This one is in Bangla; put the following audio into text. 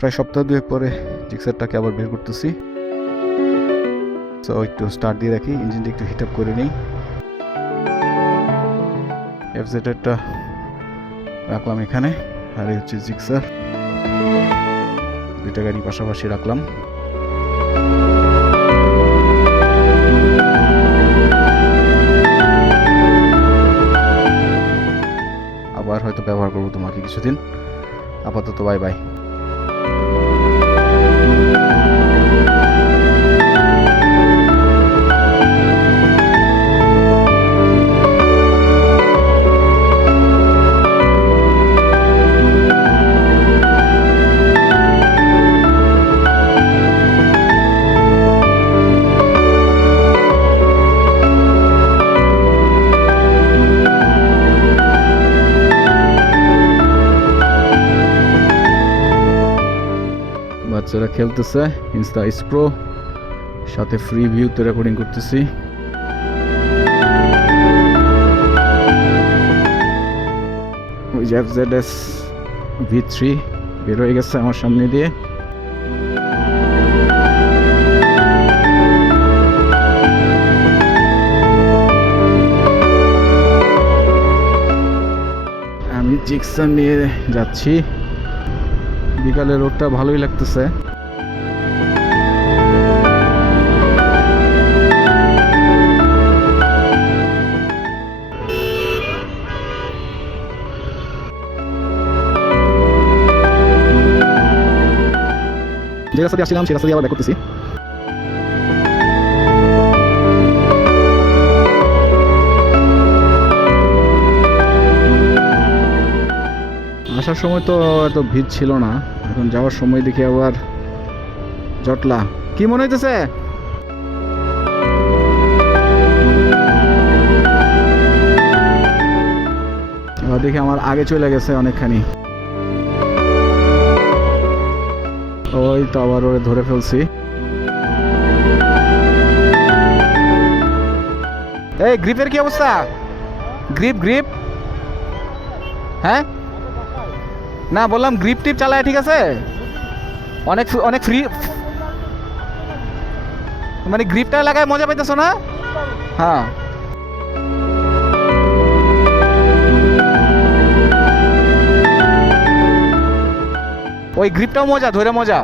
প্রায় সপ্তাহ দুয়েক পরে জিক্সারটাকে আবার বের করতেছি। তো একটু স্টার্ট দিয়ে রাখি, ইঞ্জিনটা একটু হিট আপ করে নিই। এফজেডটা রাখলাম এখানে, আর এই হচ্ছে জিক্সার, দুইটা গাড়ি পাশাপাশি রাখলাম। আবার হয়তো ব্যবহার করবো তোমাকে কিছুদিন। আপাতত বাই বাই। বাচ্চারা খেলতেছে, ইনস্টা প্রো, সাথে ফ্রি ভিউতে রেকর্ডিং করতেছি। ওই যে FZS V3 বের হয়ে গেছে আমার সামনে দিয়ে। আমি জিক্সার নিয়ে যাচ্ছি। বিকালে রোডটা ভালোই লাগতেছে। যে রাস্তা দিয়ে আসছিলাম সেই রাস্তা দিয়ে আবার ব্যাক করতেছি। আসার সময় তো এত ভিড় ছিল না, এখন যাওয়ার সময় দেখি আবার জটলা। কি মনে হইতেছে? এবার দেখি আমার আগে চলে গেছে অনেকখানি। ওই তো আবার ওরে ধরে ফেলছি। এই গ্রিপের কি অবস্থা? গ্রিপ হ্যাঁ না, বললাম গ্রিপ টিপ চালায় ঠিক আছে? অনেক অনেক ফ্রি, মানে গ্রিপটা লাগায় মজা পাইতেছো না? হ্যাঁ, ওই গ্রিপটাও মজা, ধরে মজা।